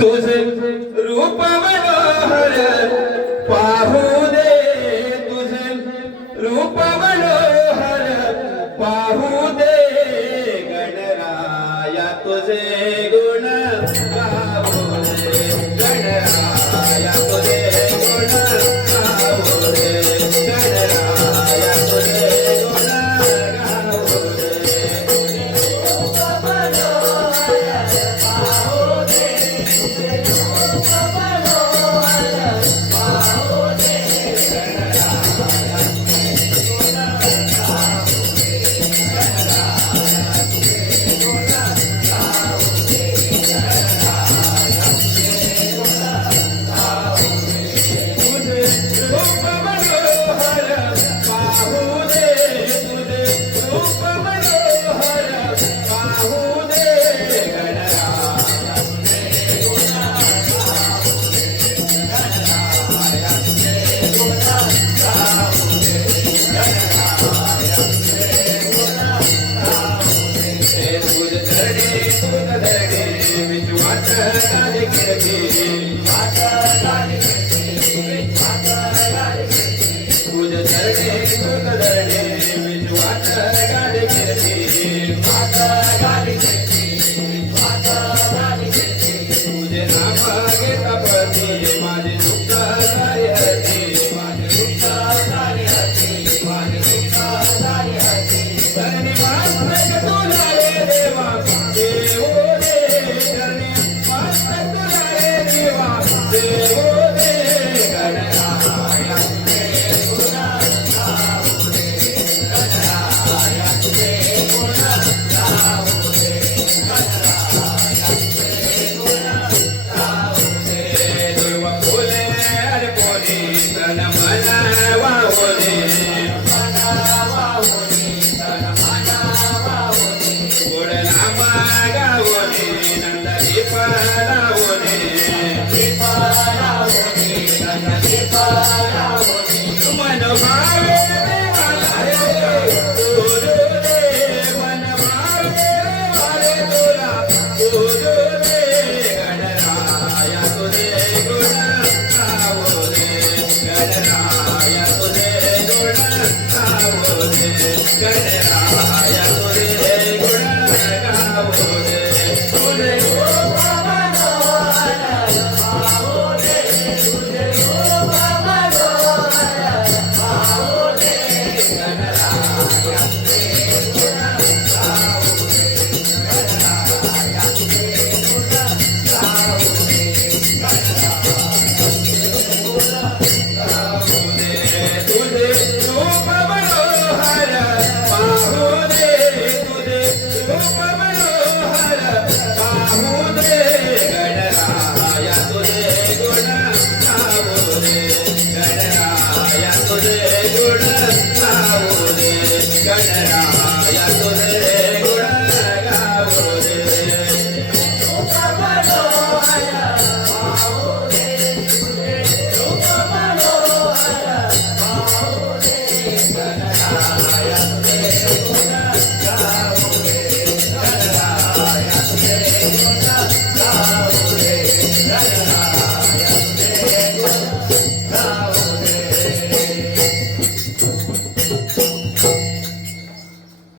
तुझे रूप मनोहर पाहू दे तुझे रूप मनोहर पाहू दे गणराया तुझे गुण पाहू दे गणराया तुझे तुझ bailar. Come on, no